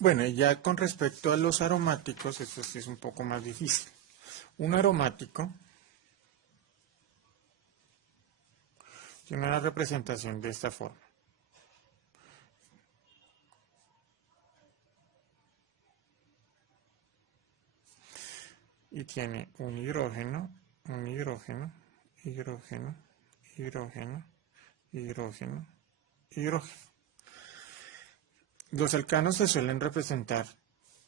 Bueno, y ya con respecto a los aromáticos, esto sí es un poco más difícil. Un aromático tiene una representación de esta forma. Y tiene un hidrógeno, hidrógeno, hidrógeno, hidrógeno, hidrógeno. Los alcanos se suelen representar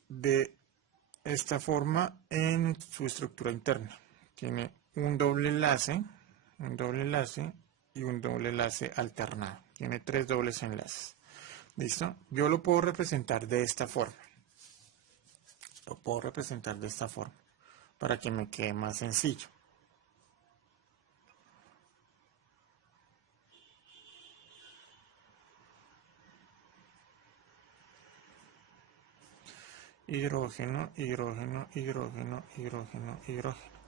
de esta forma en su estructura interna. Tiene un doble enlace y un doble enlace alternado. Tiene 3 dobles enlaces. ¿Listo? Yo lo puedo representar de esta forma. Para que me quede más sencillo. Hidrógeno, hidrógeno, hidrógeno, hidrógeno, hidrógeno.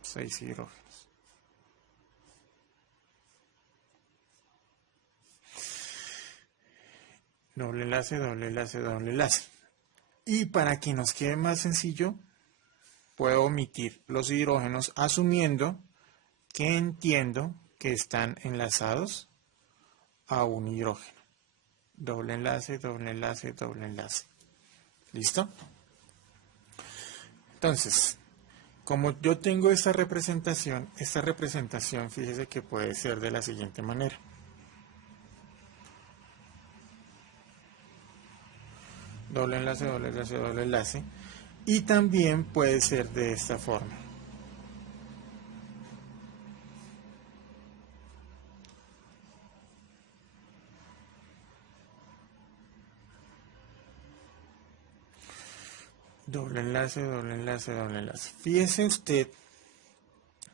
6 hidrógenos. Doble enlace, doble enlace, doble enlace. Y para que nos quede más sencillo, puedo omitir los hidrógenos asumiendo que entiendo que están enlazados a un hidrógeno. Doble enlace, doble enlace, doble enlace. ¿Listo? Entonces, como yo tengo esta representación fíjese que puede ser de la siguiente manera. Doble enlace, doble enlace, doble enlace. Y también puede ser de esta forma. Doble enlace, doble enlace, doble enlace. Fíjese usted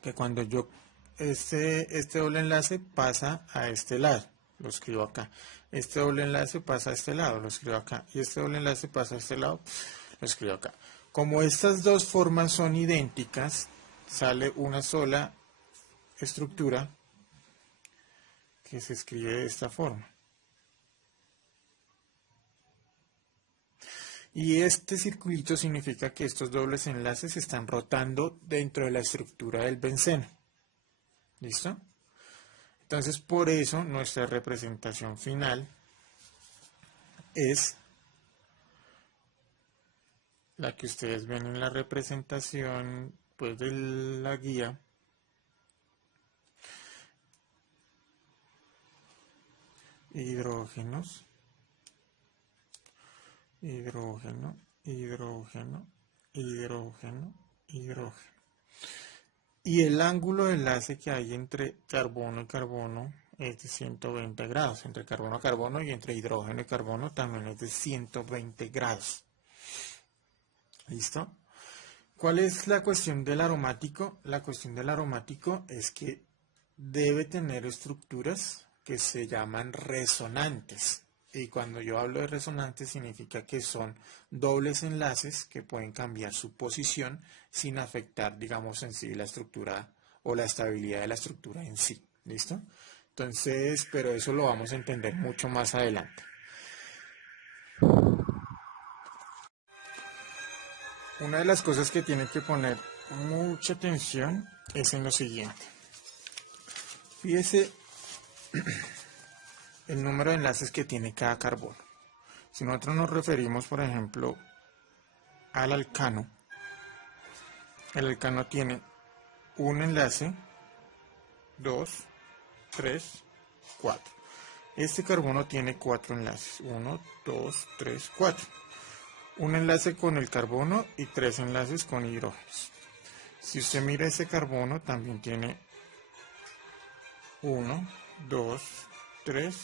que cuando yo este doble enlace pasa a este lado, lo escribo acá. Este doble enlace pasa a este lado, lo escribo acá. Y este doble enlace pasa a este lado, lo escribo acá. Como estas dos formas son idénticas, sale una sola estructura que se escribe de esta forma. Y este circulito significa que estos dobles enlaces están rotando dentro de la estructura del benceno. ¿Listo? Entonces, por eso nuestra representación final es la que ustedes ven en la representación pues, de la guía. Hidrógenos. Hidrógeno, hidrógeno, hidrógeno, hidrógeno. Y el ángulo de enlace que hay entre carbono y carbono es de 120 grados. Entre carbono a carbono y entre hidrógeno y carbono también es de 120 grados. ¿Listo? ¿Cuál es la cuestión del aromático? La cuestión del aromático es que debe tener estructuras que se llaman resonantes. Y cuando yo hablo de resonantes significa que son dobles enlaces que pueden cambiar su posición sin afectar, digamos, en sí la estructura o la estabilidad de la estructura en sí. ¿Listo? Entonces, pero eso lo vamos a entender mucho más adelante. Una de las cosas que tienen que poner mucha atención es en lo siguiente. Fíjese el número de enlaces que tiene cada carbono. Si nosotros nos referimos, por ejemplo, al alcano, el alcano tiene un enlace, 2, 3, 4. Este carbono tiene 4 enlaces, 1, 2, 3, 4. Un enlace con el carbono y 3 enlaces con hidrógenos. Si usted mira ese carbono, también tiene 1, 2, 3,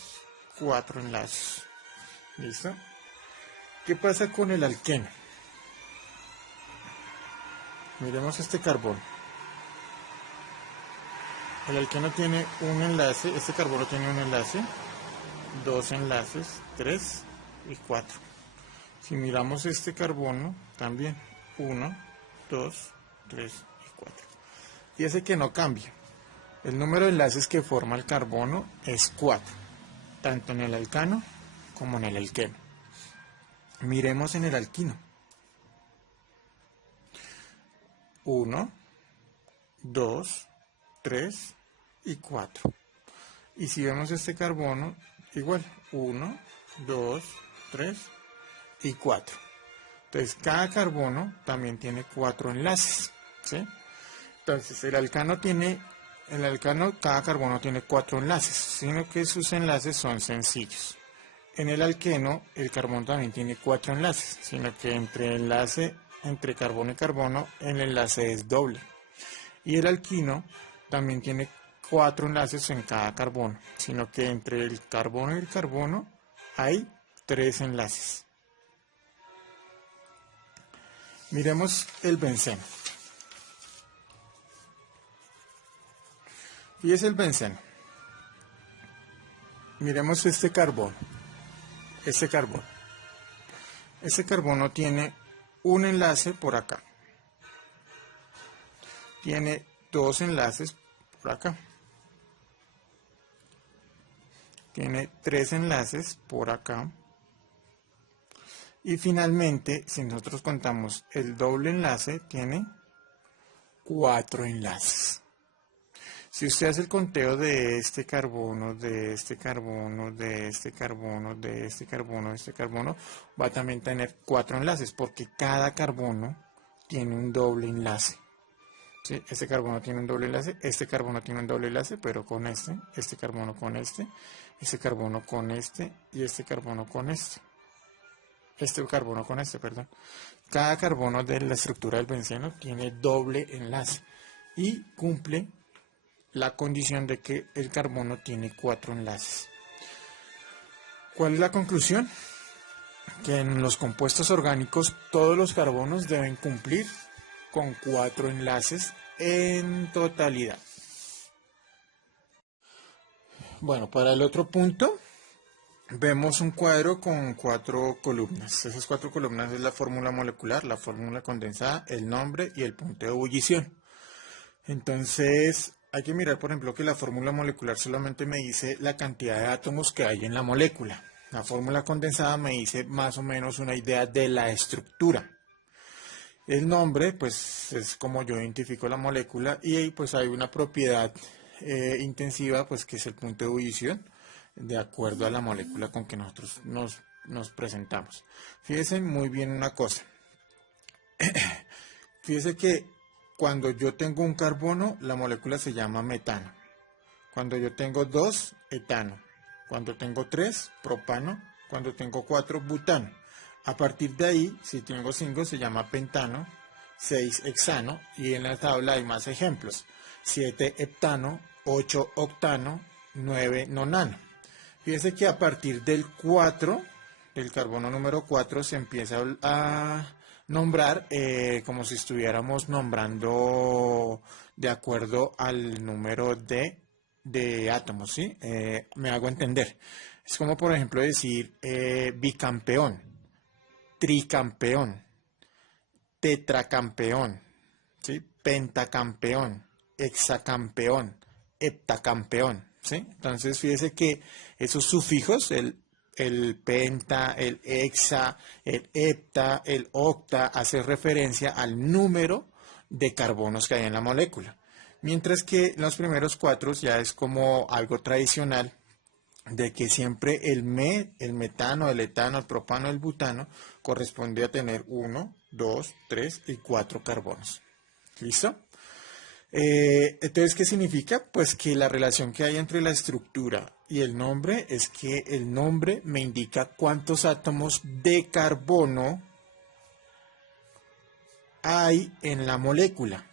4 enlaces. ¿Listo? ¿Qué pasa con el alqueno? Miremos este carbono. El alqueno tiene un enlace, este carbono tiene un enlace, 2 enlaces, 3 y 4. Si miramos este carbono, también 1, 2, 3 y 4. Fíjese que no cambia. El número de enlaces que forma el carbono es 4, tanto en el alcano como en el alqueno. Miremos en el alquino. 1, 2, 3 y 4. Y si vemos este carbono, igual, 1, 2, 3 y 4. Entonces, cada carbono también tiene 4 enlaces, ¿sí? Entonces, cada carbono tiene 4 enlaces, sino que sus enlaces son sencillos. En el alqueno, el carbono también tiene 4 enlaces, sino que entre carbono y carbono, el enlace es doble. Y el alquino también tiene 4 enlaces en cada carbono, sino que entre el carbono y el carbono hay 3 enlaces. Miremos el benceno. Fíjese el benceno. Miremos este carbono. Este carbono tiene un enlace por acá. Tiene 2 enlaces por acá. Tiene 3 enlaces por acá. Y finalmente, si nosotros contamos el doble enlace, tiene 4 enlaces. Si usted hace el conteo de este carbono, de este carbono, de este carbono, de este carbono, de este carbono, va a también tener 4 enlaces, porque cada carbono tiene un doble enlace. ¿Sí? Este carbono tiene un doble enlace, este carbono tiene un doble enlace, pero con este carbono con este carbono con este y este carbono con este. Este carbono con este, perdón. Cada carbono de la estructura del benceno tiene doble enlace y cumple la condición de que el carbono tiene 4 enlaces. ¿Cuál es la conclusión? Que en los compuestos orgánicos todos los carbonos deben cumplir con 4 enlaces en totalidad. Bueno, para el otro punto vemos un cuadro con 4 columnas. Esas 4 columnas es la fórmula molecular, la fórmula condensada, el nombre y el punto de ebullición. Entonces, hay que mirar, por ejemplo, que la fórmula molecular solamente me dice la cantidad de átomos que hay en la molécula. La fórmula condensada me dice más o menos una idea de la estructura. El nombre, pues, es como yo identifico la molécula y ahí, pues, hay una propiedad intensiva, pues, que es el punto de ebullición, de acuerdo a la molécula con que nosotros nos presentamos. Fíjense muy bien una cosa. Fíjense que cuando yo tengo un carbono, la molécula se llama metano. Cuando yo tengo 2, etano. Cuando tengo 3, propano. Cuando tengo 4, butano. A partir de ahí, si tengo 5, se llama pentano. 6, hexano. Y en la tabla hay más ejemplos. 7, heptano. 8, octano. 9, nonano. Fíjense que a partir del 4, del carbono número 4, se empieza a nombrar como si estuviéramos nombrando de acuerdo al número de átomos, ¿sí? Me hago entender. Es como, por ejemplo, decir bicampeón, tricampeón, tetracampeón, ¿sí? Pentacampeón, hexacampeón, heptacampeón, ¿sí? Entonces, fíjese que esos sufijos, el penta, el hexa, el hepta, el octa, hace referencia al número de carbonos que hay en la molécula. Mientras que los primeros 4 ya es como algo tradicional de que siempre el metano, el etano, el propano, el butano corresponde a tener 1, 2, 3 y 4 carbonos. ¿Listo? Entonces, ¿qué significa? Pues que la relación que hay entre la estructura y el nombre es que el nombre me indica cuántos átomos de carbono hay en la molécula.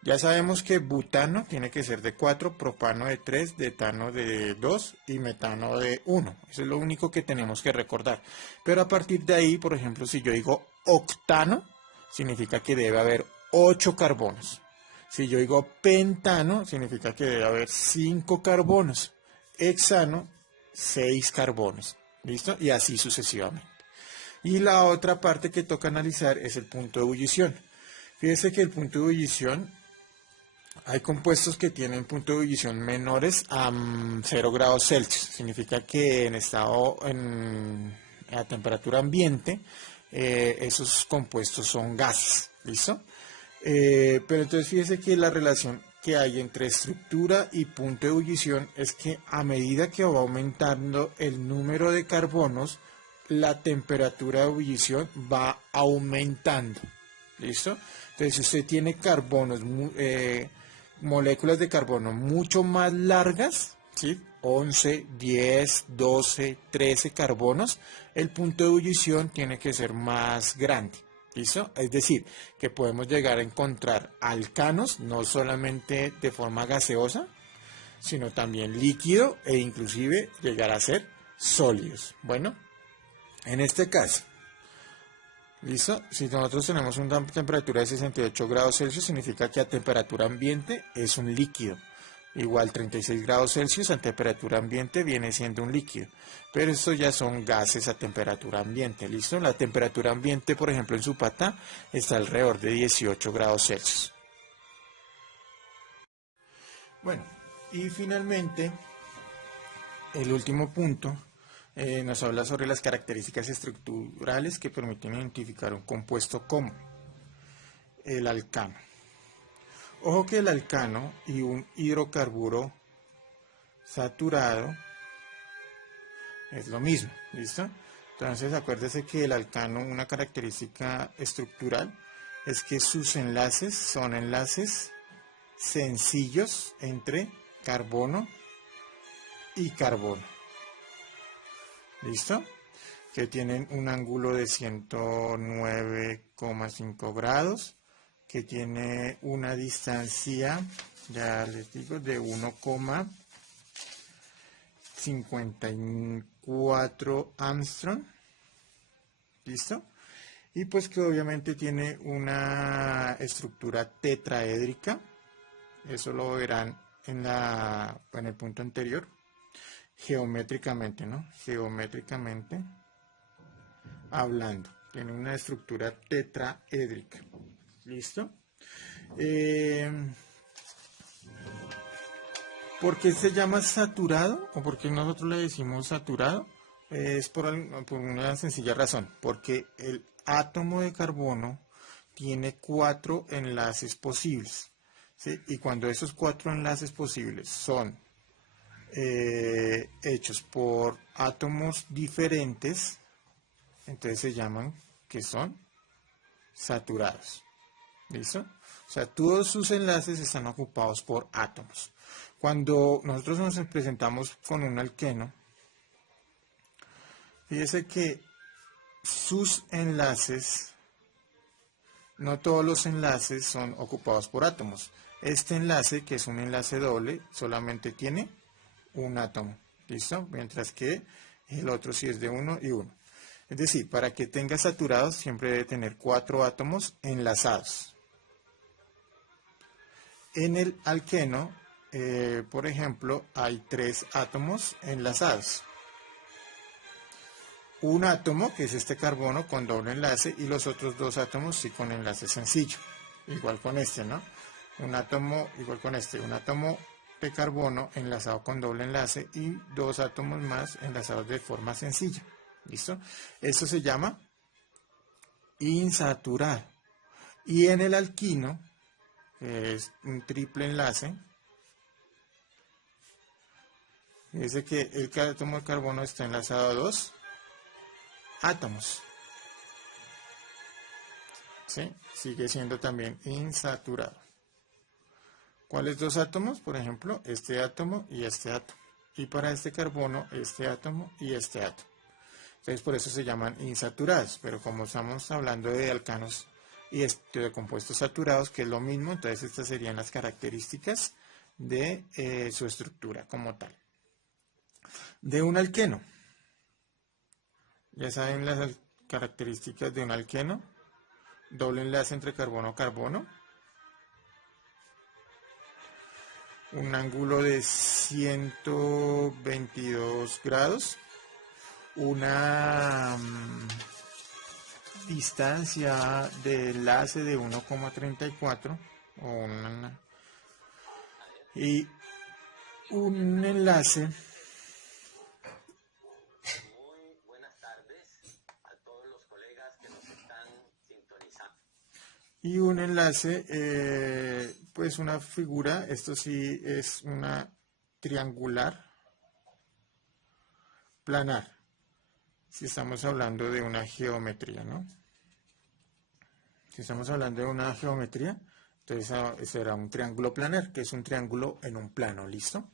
Ya sabemos que butano tiene que ser de 4, propano de 3, etano de 2 y metano de 1. Eso es lo único que tenemos que recordar. Pero a partir de ahí, por ejemplo, si yo digo octano, significa que debe haber 8 carbonos. Si yo digo pentano, significa que debe haber 5 carbonos. Hexano, 6 carbonos. ¿Listo? Y así sucesivamente. Y la otra parte que toca analizar es el punto de ebullición. Fíjese que el punto de ebullición, hay compuestos que tienen punto de ebullición menores a 0 grados Celsius. Significa que en a temperatura ambiente, esos compuestos son gases, ¿listo? Pero entonces fíjese que la relación que hay entre estructura y punto de ebullición es que a medida que va aumentando el número de carbonos, la temperatura de ebullición va aumentando. ¿Listo? Entonces, si usted tiene carbonos, moléculas de carbono mucho más largas, ¿sí? 11, 10, 12, 13 carbonos, el punto de ebullición tiene que ser más grande. ¿Listo? Es decir, que podemos llegar a encontrar alcanos, no solamente de forma gaseosa, sino también líquido e inclusive llegar a ser sólidos. Bueno, en este caso, ¿listo? Si nosotros tenemos una temperatura de 68 grados Celsius, significa que a temperatura ambiente es un líquido. Igual 36 grados Celsius a temperatura ambiente viene siendo un líquido. Pero estos ya son gases a temperatura ambiente, ¿listo? La temperatura ambiente, por ejemplo, en Zapata está alrededor de 18 grados Celsius. Bueno, y finalmente, el último punto nos habla sobre las características estructurales que permiten identificar un compuesto como el alcano. Ojo que el alcano y un hidrocarburo saturado es lo mismo, ¿listo? Entonces acuérdese que el alcano, una característica estructural, es que sus enlaces son enlaces sencillos entre carbono y carbono. ¿Listo? Que tienen un ángulo de 109,5 grados, que tiene una distancia, ya les digo, de 1,54 Armstrong. ¿Listo? Y pues que obviamente tiene una estructura tetraédrica. Eso lo verán en el punto anterior. Geométricamente, ¿no? Geométricamente hablando. Tiene una estructura tetraédrica. ¿Listo? ¿Por qué se llama saturado? ¿O por qué nosotros le decimos saturado? Es por una sencilla razón. Porque el átomo de carbono tiene 4 enlaces posibles. ¿Sí? Y cuando esos 4 enlaces posibles son hechos por átomos diferentes, entonces se llaman que son saturados. ¿Listo? O sea, todos sus enlaces están ocupados por átomos. Cuando nosotros nos presentamos con un alqueno, fíjese que sus enlaces, no todos los enlaces son ocupados por átomos. Este enlace, que es un enlace doble, solamente tiene un átomo. ¿Listo? Mientras que el otro sí es de 1 y 1. Es decir, para que tenga saturados siempre debe tener 4 átomos enlazados. En el alqueno, por ejemplo, hay 3 átomos enlazados. Un átomo, que es este carbono, con doble enlace, y los otros 2 átomos sí con enlace sencillo. Igual con este, ¿no? Un átomo, igual con este, un átomo de carbono enlazado con doble enlace y 2 átomos más enlazados de forma sencilla. ¿Listo? Eso se llama insaturado. Y en el alquino, que es un triple enlace, dice que el átomo de carbono está enlazado a 2 átomos. ¿Sí? Sigue siendo también insaturado. ¿Cuáles 2 átomos? Por ejemplo, este átomo y este átomo. Y para este carbono, este átomo y este átomo. Entonces, por eso se llaman insaturados. Pero como estamos hablando de alcanos y de compuestos saturados, que es lo mismo, entonces estas serían las características de su estructura como tal. De un alqueno. Ya saben las características de un alqueno. Doble enlace entre carbono-carbono. Un ángulo de 122 grados. Una distancia de enlace de 1,34 y un enlace Y un enlace, pues una figura, esto sí es una triangular planar, si estamos hablando de una geometría, ¿no? Si estamos hablando de una geometría, entonces será un triángulo planar, que es un triángulo en un plano, ¿listo?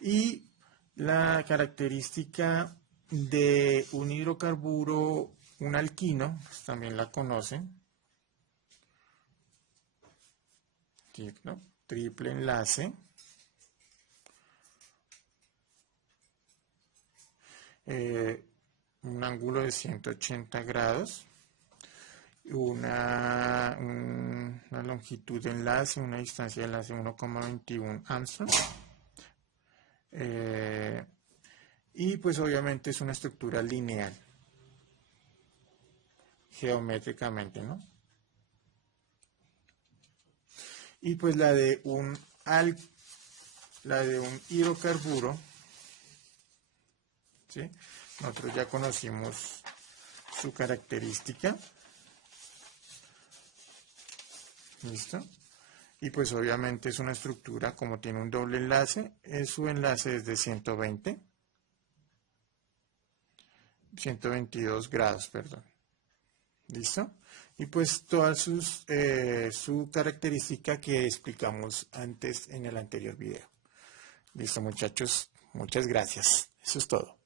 Y la característica de un hidrocarburo, un alquino, pues también la conocen, ¿no? Triple enlace, un ángulo de 180 grados, una longitud de enlace, una distancia de enlace 1,21 Armstrong. Y pues obviamente es una estructura lineal, geométricamente, ¿no? Y pues la de un hidrocarburo, ¿sí? Nosotros ya conocimos su característica. ¿Listo? Y pues obviamente es una estructura, como tiene un doble enlace, su enlace es de 122 grados, perdón. ¿Listo? Y pues todas su característica que explicamos antes en el anterior video. Listo, muchachos, muchas gracias. Eso es todo.